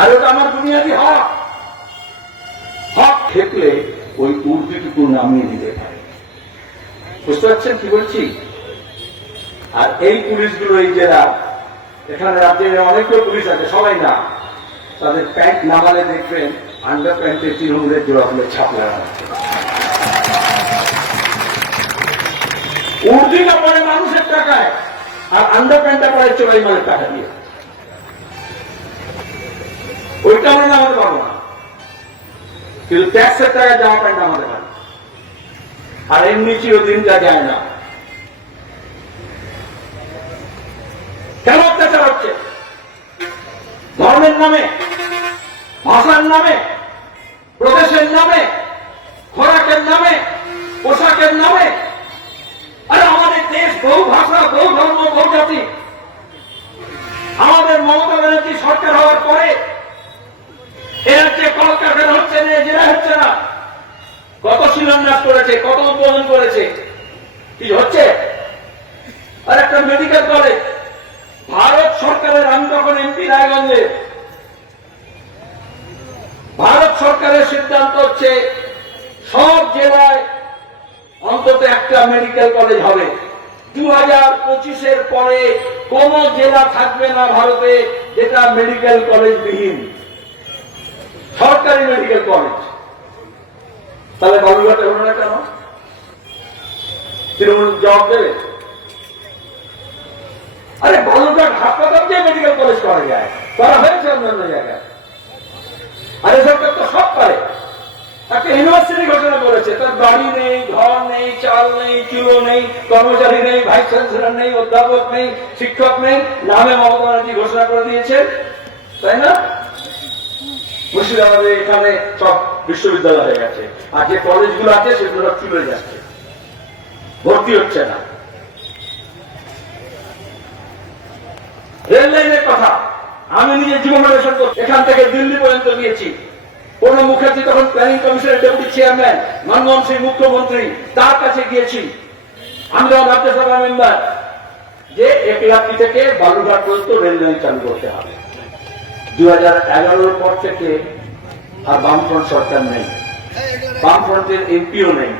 আর ওটা আমার বুনিয়াদি হক। হক খেপলে ওই উর্দিটুকু নামিয়ে দিতে পারে। বুঝতে পারছেন কি বলছি? আর এই পুলিশগুলো, এই জেলা, এখানে রাজ্যের অনেকগুলো পুলিশ আছে, সবাই না, তাদের প্যান্ট নামালে দেখবেন আন্ডার প্যান্টে তৃণমূলের জোড়া ফুলের ছাপ লাগানো। উর্দিটা পরে মানুষের টাকায়, আর আন্ডার প্যান্টটা পরে চোরাই মালের টাকা দিয়ে। ওইটা আমরা নামাতে পারবো না, কিন্তু ট্যাক্সের টাকায় জামা প্যান্ট নামাতে পারি। আর এমনি চিরদিনটা যায় না। কেন অত্যাচার হচ্ছে? ধর্মের নামে, ভাষার নামে, প্রদেশের নামে, খোরাকের নামে, পোশাকের নামে। আরে আমাদের দেশ বহু ভাষা, বহু ধর্ম, বহু জাতি। আমাদের মমতা ব্যানার্জি সরকার হওয়ার পরে এর যে কলকারখানা হচ্ছে না, জেলা হচ্ছে না, কত শিলান্যাস করেছে, কত উদ্বোধন করেছে, কি হচ্ছে? আর একটা মেডিকেল কলেজ ভারত সরকারের, আমি তখন এমপি রায়গঞ্জে, ভারত সরকারের সিদ্ধান্ত হচ্ছে সব জেলায় অন্তত একটা মেডিকেল কলেজ হবে। 2025-এর পরে কোন জেলা থাকবে না ভারতে যেটা মেডিকেল কলেজ বিহীন, সরকারি মেডিকেল কলেজ। তাহলে বালুরঘাটে হলো না কেন? তৃণমূল জবাব দেবে? আরে বালুরঘাট হাসপাতাল দিয়ে মেডিকেল কলেজ করা যায়, করা হয়েছে অন্যান্য জায়গায়। আর এই সরকার তো সব পারে। একটা ইউনিভার্সিটি ঘোষণা করেছে, তার বাড়ি নেই, ঘর নেই, চাল নেই, চুলো নেই, কর্মচারী নেই, ভাইস চ্যান্সেলর নেই, অধ্যাপক নেই, শিক্ষক নেই, নামে মমতা ব্যানার্জি ঘোষণা করে দিয়েছে, তাই না? মুর্শিদাবাদে এখানে সব বিশ্ববিদ্যালয় হয়ে গেছে, আর যে কলেজগুলো আছে সেগুলো সব চলে যাচ্ছে, ভর্তি হচ্ছে না। রেল লাইনের কথা আমি নিজে জীবন এখান থেকে দিল্লি পর্যন্ত গিয়েছি। প্রণব মুখার্জি তখন প্ল্যানিং কমিশনের ডেপুটি চেয়ারম্যান, মনমোহন সিং মুখ্যমন্ত্রী, তার কাছে গিয়েছি। আমি তখন রাজ্যসভা মেম্বার, যে একলাক্ষী থেকে বালুরঘাট পর্যন্ত রেল লাইন চালু করতে হবে। 2011-এর পর থেকে আর বামফ্রন্ট সরকার নেই, বামফ্রন্টের এমপিও নেই।